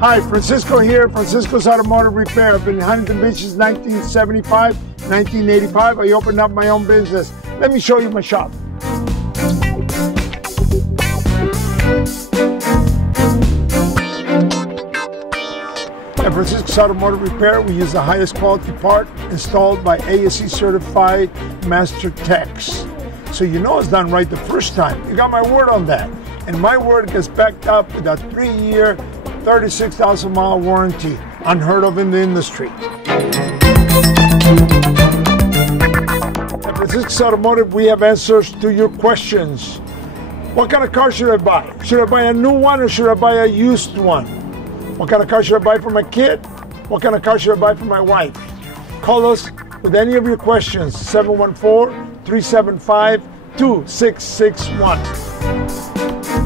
Hi, Francisco here, Francisco's Automotive Repair. I've been in Huntington Beach since 1975, 1985. I opened up my own business. Let me show you my shop. At Francisco's Automotive Repair, we use the highest quality part installed by ASE certified master techs. So you know it's done right the first time. You got my word on that. And my word gets backed up with a 3-year, 36,000 mile warranty, unheard of in the industry. At Francisco's Automotive, we have answers to your questions. What kind of car should I buy? Should I buy a new one or should I buy a used one? What kind of car should I buy for my kid? What kind of car should I buy for my wife? Call us with any of your questions, 714-375-2661.